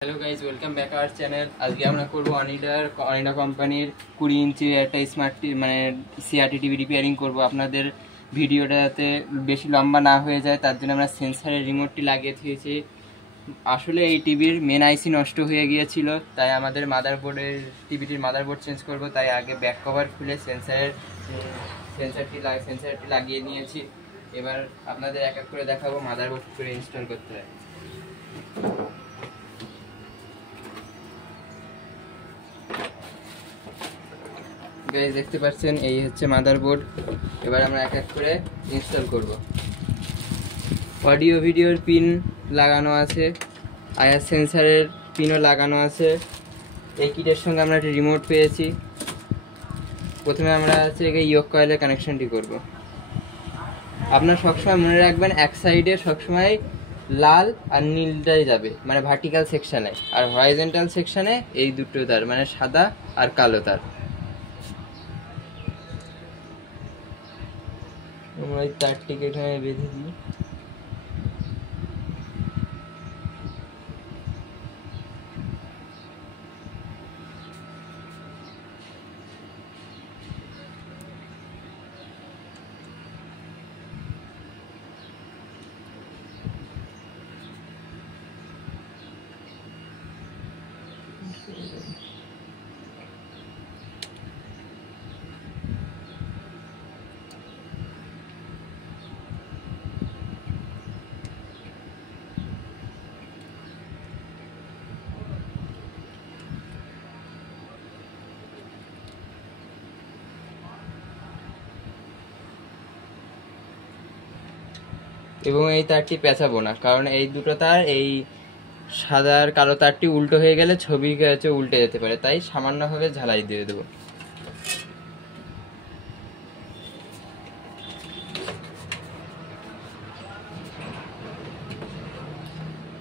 Hello guys, welcome back our channel. আজকে আমরা করবো অনিডা কোম্পানির 20 ইঞ্চির একটা স্মার্ট মানে সিআরটি টিভি রিপেয়ারিং করবো। আপনাদের ভিডিওটা যাতে বেশি লম্বা না হয়ে যায় তার জন্য আমরা সেন্সারের রিমোটটি লাগিয়ে দিয়েছি। আসলে এই টিভির মেন আইসি নষ্ট হয়ে গিয়েছিল, তাই আমাদের টিভিটির মাদারবোর্ড চেঞ্জ করব। তাই আগে ব্যাক কভার খুলে সেন্সারটি লাগিয়ে নিয়েছি। এবার আপনাদের এক এক করে দেখাবো মাদারবোর্ড করে ইনস্টল করতে হয়। গাইজ দেখতে পাচ্ছেন, এই হচ্ছে মাদারবোর্ড। এবার আমরা এক এক করে ইনস্টল করব। অডিও ভিডিওর পিন লাগানো আছে, আইআর সেন্সারের পিনও লাগানো আছে। এই কিটের সঙ্গে আমরা একটা রিমোট পেয়েছি। প্রথমে আমরা ইয়োক কয়েলের কানেকশনটি করব। আপনার সবসময় মনে রাখবেন, এক সাইডে সবসময় লাল আর নীলটাই যাবে, মানে ভার্টিক্যাল সেকশানে, আর হরাইজন্টাল সেকশানে এই দুটো তার, মানে সাদা আর কালো তার। আমরা এই তারটিকে এখানে বেঁধে দিই। এবং এই তারটি পেঁচাবো না, কারণ এই দুটো তার, এই সাদা আর কালো তারটি উল্টো হয়ে গেলে ছবি উল্টে যেতে পারে, তাই সামান্যভাবে ঝালাই দিয়ে দেবো।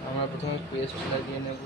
আমরা প্রথমে পেস্ট লাগিয়ে নেব।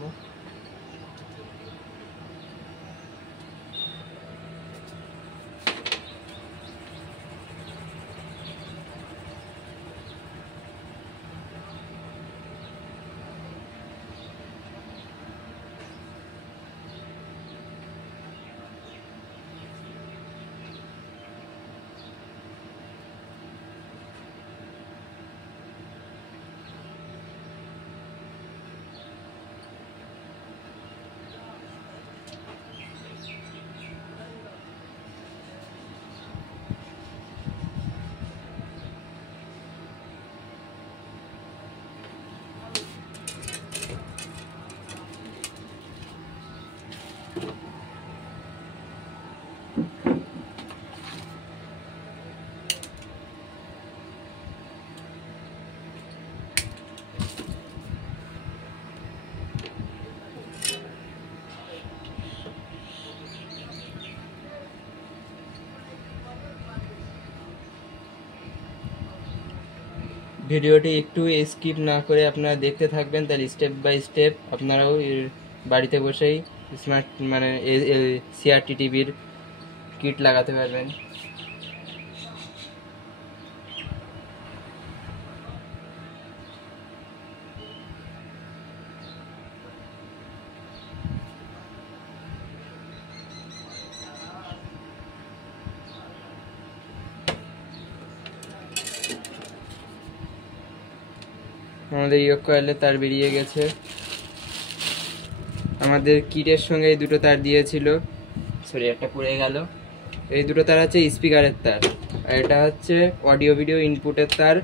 ভিডিওটি একটু স্কিপ না করে আপনারা দেখতে থাকবেন, তাহলে স্টেপ বাই স্টেপ আপনারাও বাড়িতে বসেই স্মার্ট মানে সিআরটি টিভির কিট লাগাতে পারবেন। আমাদের ইয়োক কয়েলে তার বেরিয়ে গেছে। আমাদের কিটের সঙ্গে এই দুটো তার দিয়েছিল, সরি একটা পড়ে গেল। এই দুটো তার হচ্ছে স্পিকারের তার, আর এটা হচ্ছে অডিও ভিডিও ইনপুটের তার।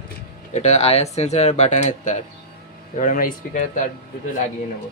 এটা আইআর সেন্সার আর বাটনের তার। এবার আমরা স্পিকারের তার দুটো লাগিয়ে নেব।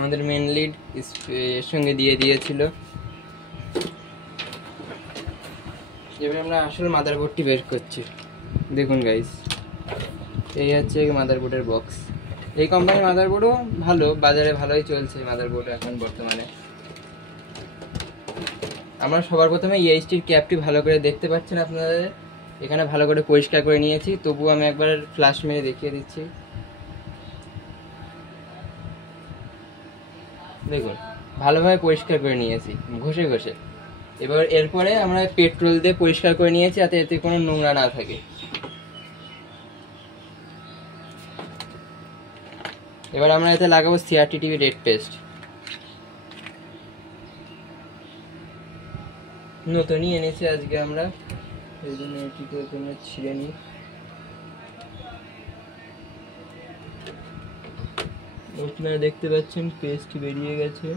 আমাদের মেন লিড এর সঙ্গে দিয়ে দিয়েছিল। এবার আমরা আসল মাদারবোর্ডটি বের করছি। দেখুন গাইস, এই হচ্ছে মাদারবোর্ডের বক্স। এই কোম্পানির মাদারবোর্ডও ভালো, বাজারে ভালোই চলছে মাদারবোর্ড এখন বর্তমানে। আমরা সবার প্রথমে এইচটির ক্যাপটি ভালো করে দেখতে পাচ্ছেন আপনাদের এখানে, ভালো করে পরিষ্কার করে নিয়েছি। তবুও আমি একবার ফ্ল্যাশ মেরে দেখিয়ে দিচ্ছি। দেখুন ভালোভাবে পরিষ্কার করে নিয়েছি ঘষে ঘষে। এবার এরপরে আমরা পেট্রোল দিয়ে পরিষ্কার করে নিয়েছি যাতে এতে কোনো নোংরা না থাকে। এবার আমরা এতে লাগাবো CRTTV রেড পেস্ট। নতুনই এনেছি আজকে আমরা, এই জন্য এটিকে ছিঁড়ে নিই। আপনারা দেখতে পাচ্ছেন পেস্ট বেরিয়ে গেছে।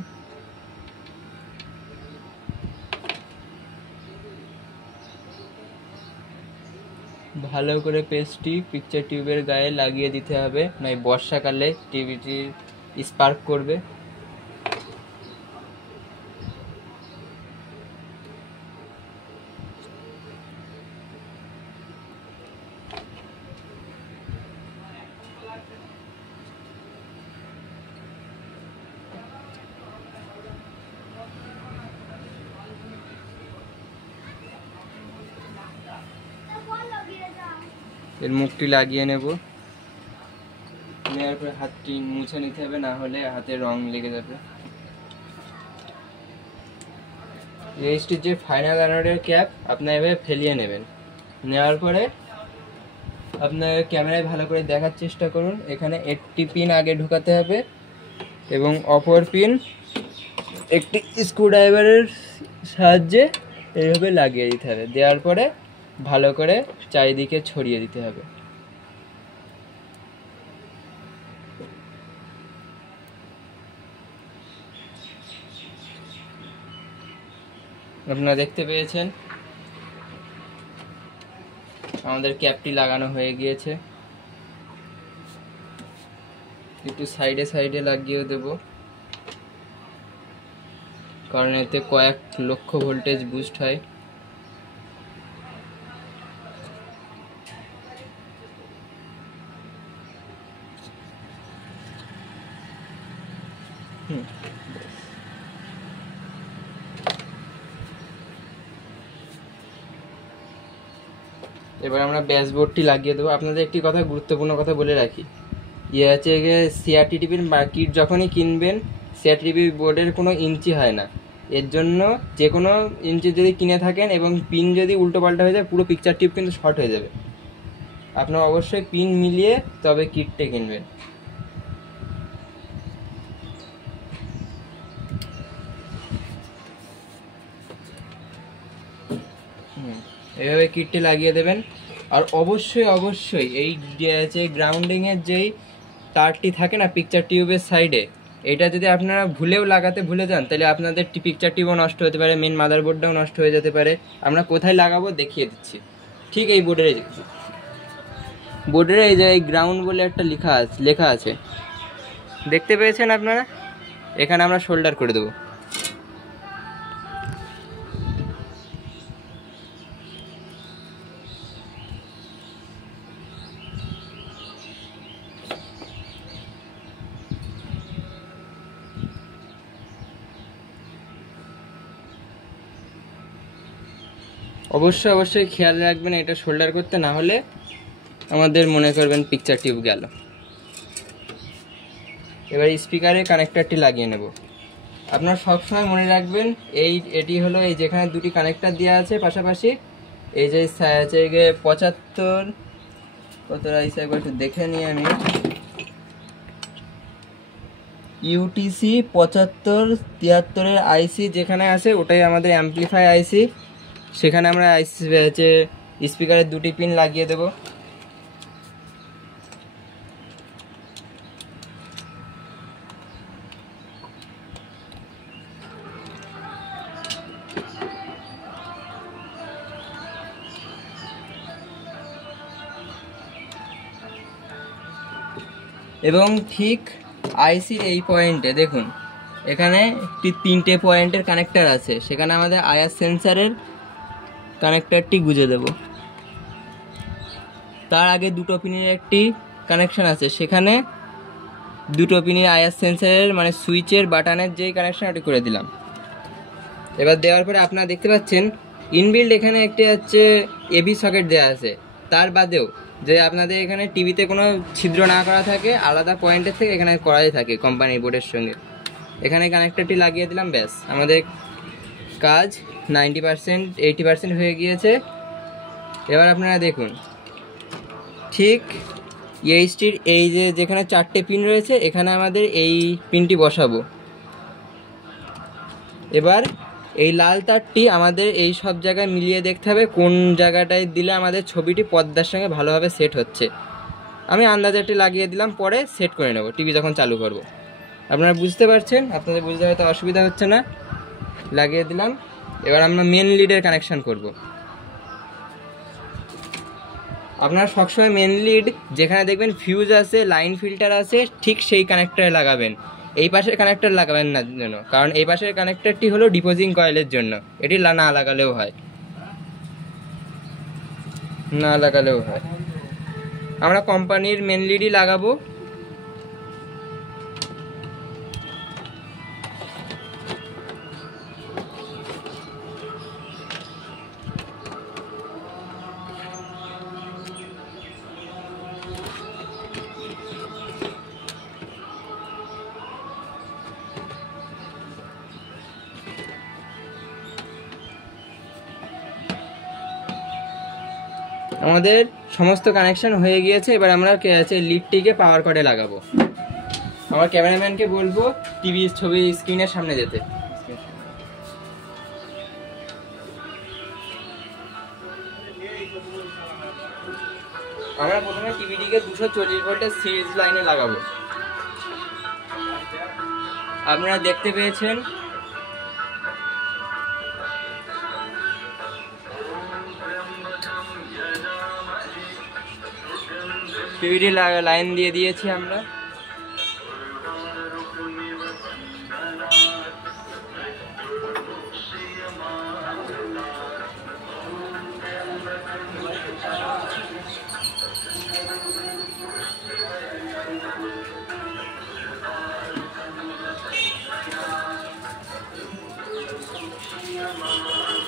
ভালো করে পেস্টটি পিকচার টিউবের গায়ে লাগিয়ে দিতে হবে, নয় বর্ষাকালে টিভিটি স্পার্ক করবে। এর মুখটি লাগিয়ে নেব, নেওয়ার পরে হাতটি মুছে নিতে হবে, না হলে হাতে রং লেগে যাবে। এইচটির যে ফাইনাল অ্যানোডের ক্যাপ আপনার এভাবে ফেলিয়ে নেবেন। নেওয়ার পরে আপনার ক্যামেরায় ভালো করে দেখার চেষ্টা করুন। এখানে একটি পিন আগে ঢোকাতে হবে এবং অপর পিন একটি স্ক্রুড্রাইভারের সাহায্যে এইভাবে লাগিয়ে দিতে হবে। দেওয়ার পরে ভালো করে চারিদিকে ছড়িয়ে দিতে হবে। আপনারা দেখতে পেয়েছেন আমাদের ক্যাপটি লাগানো হয়ে গিয়েছে। একটু সাইডে সাইডে লাগিয়ে দেব, কারণ এতে কয়েক লক্ষ ভোল্টেজ বুস্ট হয়। এবার আমরা ব্যাসবোর্ডটি লাগিয়ে দেবো। আপনাদের একটি কথা, গুরুত্বপূর্ণ কথা বলে রাখি, ইয়ে হচ্ছে CRTTVর কিট যখনই কিনবেন, CRTTV বোর্ডের কোনো ইঞ্চি হয় না। এর জন্য যে কোনো ইঞ্চি যদি কিনে থাকেন এবং পিন যদি উল্টো পাল্টা হয়ে যায়, পুরো পিকচার টিউব কিন্তু শর্ট হয়ে যাবে। আপনারা অবশ্যই পিন মিলিয়ে তবে কিটটা কিনবেন। এভাবে কিটটি লাগিয়ে দেবেন। আর অবশ্যই অবশ্যই এই যে গ্রাউন্ডিংয়ের যেই তারটি থাকে না পিকচার টিউবের সাইডে, এটা যদি আপনারা ভুলেও লাগাতে ভুলে যান, তাহলে আপনাদের পিকচার টিউবও নষ্ট হতে পারে, মেন মাদারবোর্ডটাও নষ্ট হয়ে যেতে পারে। আমরা কোথায় লাগাবো দেখিয়ে দিচ্ছি। ঠিক এই বোর্ডের এই যে গ্রাউন্ড বলে একটা লেখা আছে, দেখতে পেয়েছেন আপনারা? এখানে আমরা শোল্ডার করে দেবো। অবশ্যই অবশ্যই খেয়াল রাখবেন এটা শোল্ডার করতে, না হলে আমাদের মনে করবেন পিকচার টিউব গেল। এবার স্পিকারের কানেক্টরটি লাগিয়ে নেব। আপনারা সবসময় মনে রাখবেন এটি হলো এই যেখানে দুটি কানেক্টর দেওয়া আছে পাশাপাশি, এই যে 75 কতটা আইসে একবার একটু দেখে নিই আমি, UTC 7573 আইসি যেখানে আছে ওটাই আমাদের অ্যাম্পলিফাই আইসি। সেখানে আমরা আইসি হচ্ছে স্পিকারের দুটি পিন লাগিয়ে দেব। এবং ঠিক আইসির এই পয়েন্টে দেখুন, এখানে একটি 3টে পয়েন্টের কানেক্টর আছে, সেখানে আমাদের আয়ার সেন্সারের কানেক্টরটি গুঁজে দেব। তার আগে 2টো পিনের একটি কানেকশন আছে, সেখানে 2টো পিনের আয়ার সেন্সারের মানে সুইচের বাটনের যেই কানেকশন ওটি করে দিলাম। এবার দেওয়ার পরে আপনারা দেখতে পাচ্ছেন ইনবিল্ড এখানে একটি হচ্ছে এবি সকেট দেওয়া আছে। তার বাদেও যে আপনাদের এখানে টিভিতে কোনো ছিদ্র না করা থাকে, আলাদা পয়েন্টের থেকে এখানে করাই থাকে কোম্পানির বোর্ডের সঙ্গে। এখানে কানেক্টরটি লাগিয়ে দিলাম, ব্যাস আমাদের কাজ 90% 80% হয়ে গিয়েছে। এবার আপনারা দেখুন, ঠিক এইচটির এই যে যেখানে 4টে পিন রয়েছে, এখানে আমাদের এই পিনটি বসাবো। এবার এই লাল তারটি আমাদের এই সব জায়গায় মিলিয়ে দেখতে হবে কোন জায়গাটায় দিলে আমাদের ছবিটি পর্দার সঙ্গে ভালোভাবে সেট হচ্ছে। আমি আন্দাজে একটি লাগিয়ে দিলাম, পরে সেট করে নেব টিভি যখন চালু করব। আপনারা বুঝতে পারছেন, আপনাদের বুঝতে হয়তো অসুবিধা হচ্ছে না। লাগিয়ে দিলাম। এবার আমরা মেন লিডের কানেকশান করব। আপনারা সবসময় মেন লিড যেখানে দেখবেন ফিউজ আছে, লাইন ফিল্টার আছে, ঠিক সেই কানেক্টরে লাগাবেন। এই পাশের কানেক্টর লাগাবেন না যেন, কারণ এই পাশের কানেক্টরটি হলো ডিপোজিং কয়েলের জন্য। এটি না লাগালেও হয়, না লাগালেও হয়। আমরা কোম্পানির মেন লিডই লাগাবো। আমাদের সমস্ত কানেকশন হয়ে গিয়েছে। এবার আমরা লিডটিকে পাওয়ার কর্ডে লাগাবো। আমার ক্যামেরাম্যানকে বলবো টিভি ছবি স্ক্রিনের সামনে যেতে। আমরা প্রথমে টিভিটিকে 240 ভোল্টের সিরিজ লাইনে লাগাবো। আপনারা দেখতে পেয়েছেন টিভিটি লাইন দিয়ে দিয়েছি আমরা।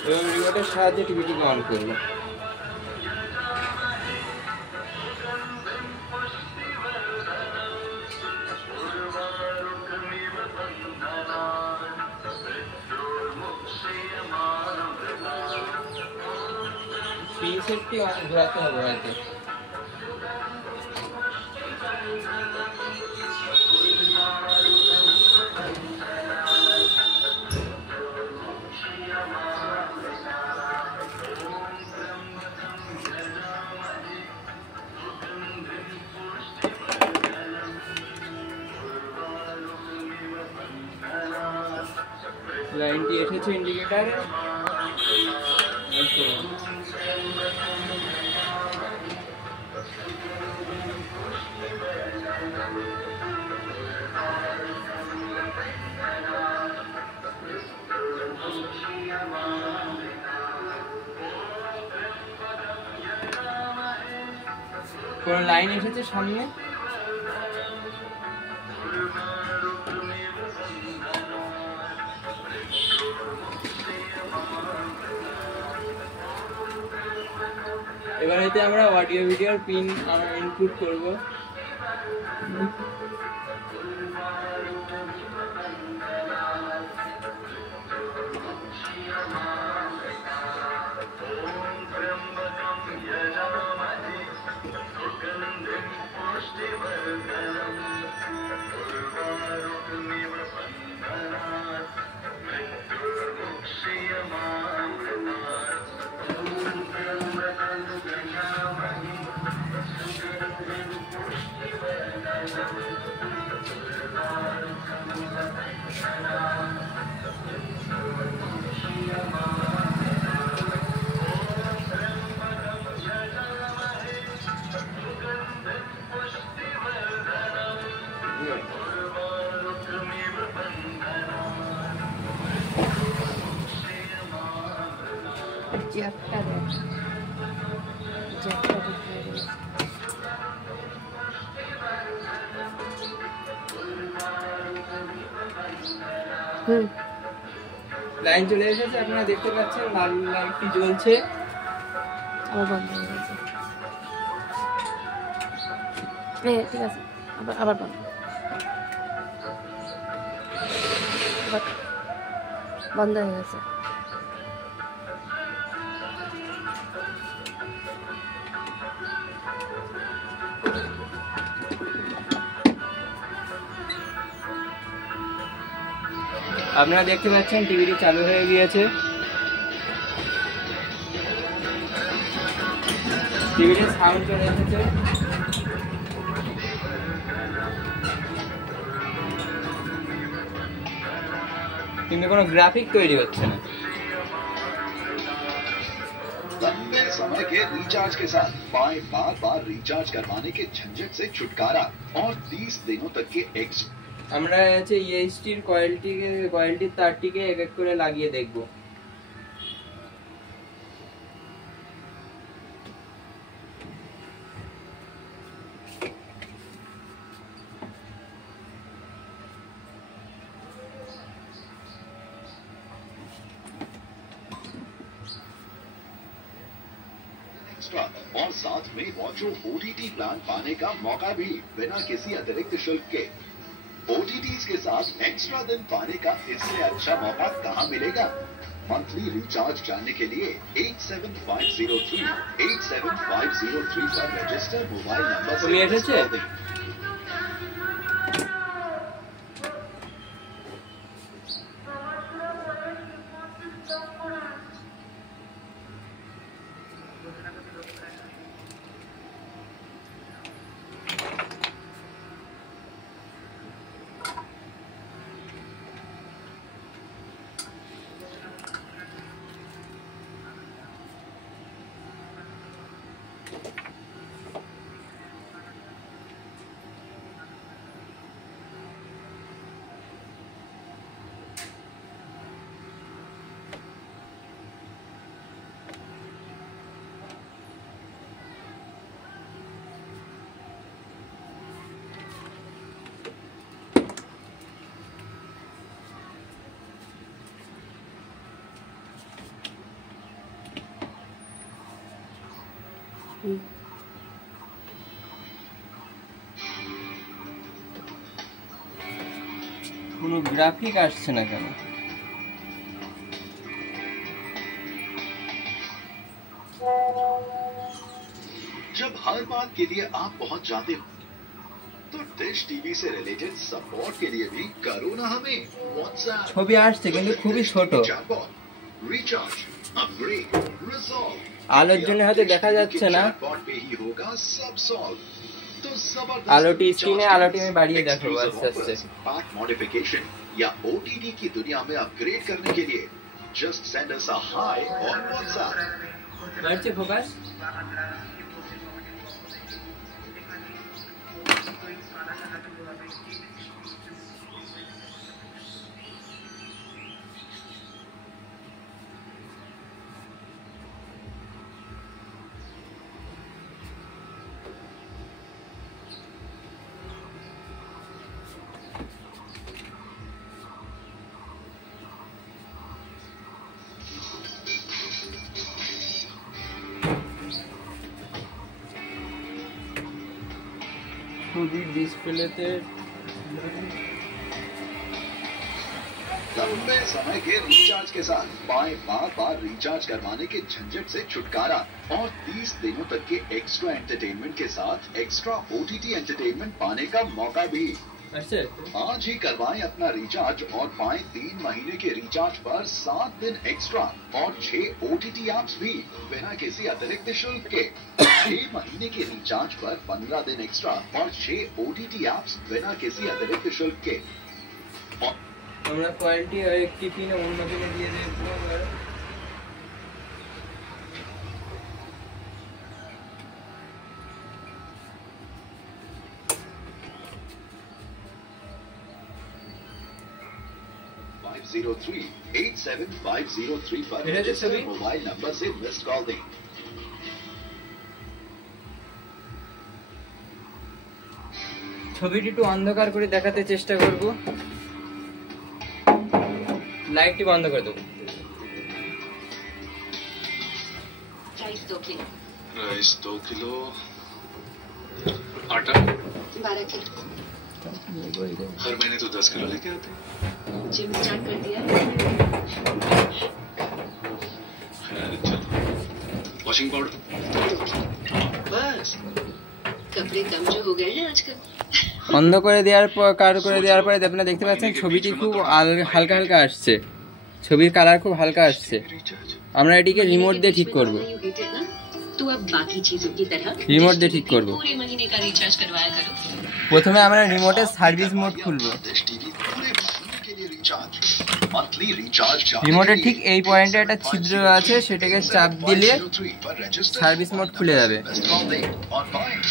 এবং রিমোটের সাহায্যে টিভিটিকে অন করবো। প্রিসেটটি অন ঘোরাতে হবে হয়তো। লাইনটি এসেছে ইন্ডিকেটারে। কোন লাইন এসেছে সামনে। এবার এতে আমরা অডিও ভিডিওর পিন ইনপুট করব। লাইন চলে এসেছে, আপনারা দেখতে পাচ্ছেন লাল লাইটটি জ্বলছে। আবার বন্ধ হয়ে গেছে। ঠিক আছে, আবার বন্ধ, বন্ধ হয়ে গেছে। আপনারা দেখতে পাচ্ছেন টিভিটি চালু হয়ে গিয়েছে। টিভিটির সাউন্ড চলে এসেছে। কিন্তু কোনো গ্রাফিক তৈরি হচ্ছে না। लंबे समय के रिचार्ज के साथ पाएं बार-बार रिचार्ज करवाने के झंझट से छुटकारा और 30 दिनों तक के एक्स्ट्रा। আমরা আছে ইএসটির কয়েলটির তারটিকে এক এক করে লাগিয়ে দেখব। और साथ में वॉचो ओटीटी प्लान पाने का मौका भी बिना किसी अतिरिक्त शुल्क के। ओटीटीज के साथ एक्स्ट्रा दिन पाने का इससे अच्छा मौका कहां मिलेगा? मंथली रिचार्ज जानने के लिए 87503 पर रजिस्टर मोबाइल नंबर से कॉल दें। কোনো গ্রাফিক আসছে না কেন? जब हर बात के लिए आप पहुंच जाते हो तो डिश टीवी से रिलेटेड सपोर्ट के लिए भी करो ना हमें व्हाट्सएप। ছবি আসছে কিন্তু খুবই ছোট। रिचार्ज अपग्रेड रिजॉल्व আলোর জন্য হয়তো দেখা যাচ্ছে না। আলোটি স্ক্রিনে আলোটি আমি বাড়িয়ে দেখাবো আস্তে আস্তে। पैक मॉडिफिकेशन या ओटीटी की दुनिया में अपग्रेड करने के लिए just send us a hi on WhatsApp. বাড়ছে ফোকাস। ডিসপ্লেতে लंबे समय के रिचार्ज के साथ पाएं बार-बार रिचार्ज करवाने के झंझट से छुटकारा और 30 दिनों तक के एक्स्ट्रा एंटरटेनमेंट के साथ एक्स्ट्रा ओटीटी एंटरटेनमेंट पाने का मौका भी। आज ही करवाएं अपना रिचार्ज और पाएं 3 महीने के रिचार्ज पर 7 दिन एक्स्ट्रा और 6 ओटीटी ऐप्स भी बिना किसी अतिरिक्त शुल्क के। 6 महीने के रिचार्ज पर 15 दिन एक्स्ट्रा और 6 ओटीटी ऐप्स बिना किसी अतिरिक्त शुल्क के। আমরা কোয়ালিটি একটি পিন অন্য পিনে দিয়ে দেব। पर रजिस्टर मोबाइल नंबर से मिस्ड कॉल दें। ছবিটি একটু অন্ধকার করে দেখাতে চেষ্টা করব। লাইটটি বন্ধ করে দেবো। राइस 2 किलो, राइस 2 किलो, आटा 12 किलो। हर महीने तो 10 किलो लेके आते हैं। जिम स्टार्ट कर दिया है? Washing powder 2 kilo. बस कपड़े कम जो हो गए हैं आजकल। বন্ধ করে দেওয়ার পর কার করে দেওয়ার পরে আপনারা দেখতে পাচ্ছেন ছবিটি খুব হালকা হালকা আসছে, ছবির কালার খুব হালকা আসছে। আমরা এটিকে রিমোট দিয়ে ঠিক করব। तो अब बाकी चीजों की तरह रिमोट দিয়ে ঠিক করব। पूरे महीने का रिचार्ज करवाया करो। প্রথমে আমরা রিমোটের সার্ভিস মোড খুলব। রিমোটের ঠিক এই পয়েন্টে একটা ছিদ্র আছে, সেটাকে চাপ দিলে সার্ভিস মোড খুলে যাবে। और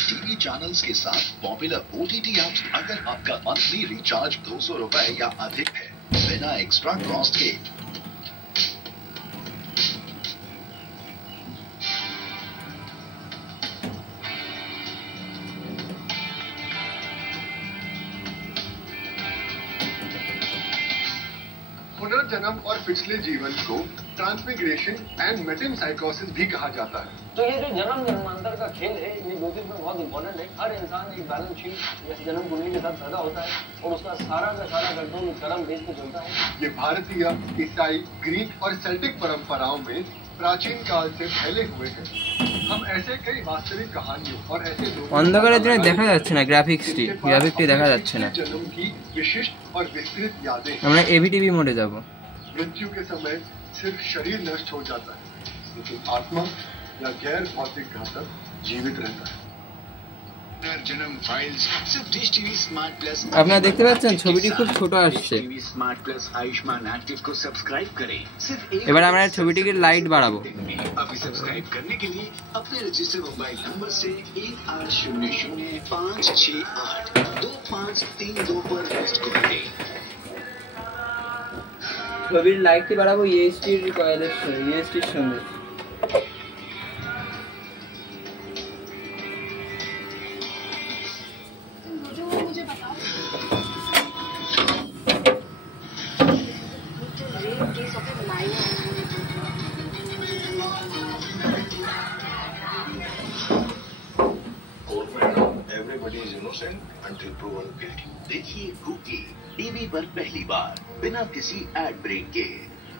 टीवी चैनल्स के साथ पॉपुलर OTT ऐप्स अगर आपका मंथली रिचार्ज 200 रुपए या अधिक है बिना एक्स्ट्रा कॉस्ट के। पुनर्जन्म और पिछले जीवन को ट्रांसमिग्रेशन एंड मेटाम्साइकोसिस भी कहा जाता है। तो ये जो जन्म जन्मांतर का खेल है, ये ज्योतिष में बहुत इंपॉर्टेंट है। हर इंसान एक बैलेंस शीट या जन्म कुंडली के साथ पैदा होता है और उसका सारा का सारा कंट्रोल कर्म बेस पे चलता है। ये भारतीय, ईसाई, ग्रीक और सेल्टिक परंपराओं में प्राचीन काल से फैले हुए हैं। हम ऐसे कई वास्तविक कहानियों और ऐसे लोगों অন্ধকারের জন্য দেখা যাচ্ছে না গ্রাফিক্সটি দেখা যাচ্ছে না। जन्म की विशिष्ट और विस्तृत यादें। আমরা एवीटीवी मोडे যাব। मृत्यु के समय सिर्फ शरीर नष्ट हो जाता है, लेकिन आत्मा या गैर भौतिक घातक जीवित रहता है। जन्म फाइल्स सिर्फ डिश टीवी स्मार्ट प्लस। আপনারা দেখতে পাচ্ছেন ছবিটি খুব ছোট আসছে। TV smart plus Ayushman active को सब्सक्राइब करें। सिर्फ এবার আমরা ছবিটিকে লাইট বাড়াবো। अभी सब्सक्राइब करने के लिए अपने रजिस्टर्ड मोबाइल नंबर से 1800-568-2532 पर मिस्ड कॉल दें। ছবির লাইটটি বাড়াবো ইএসটির কয়েলের সঙ্গে, ইএসটির সঙ্গে। Everybody is innocent until proven guilty। देखिए कुकी टीवी पर पहली बार बिना किसी एड ब्रेक के।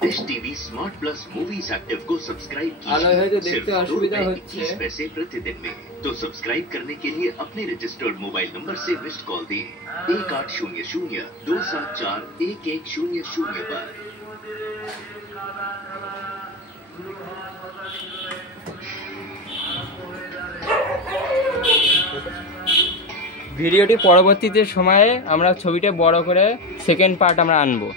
Dish TV smart plus movies active को सब्सक्राइब আলো হয়তো कीजिए দেখতে सिर्फ অসুবিধা হচ্ছে। 2 पैसे प्रतिदिन में। तो सब्सक्राइब करने के लिए अपने रजिस्टर्ड मोबाइल नंबर से मिस्ड कॉल दें 1800-274-1100 पर। ভিডিওটি পরবর্তীতে সময়ে আমরা ছবিটা বড় করে সেকেন্ড পার্ট আমরা আনবো।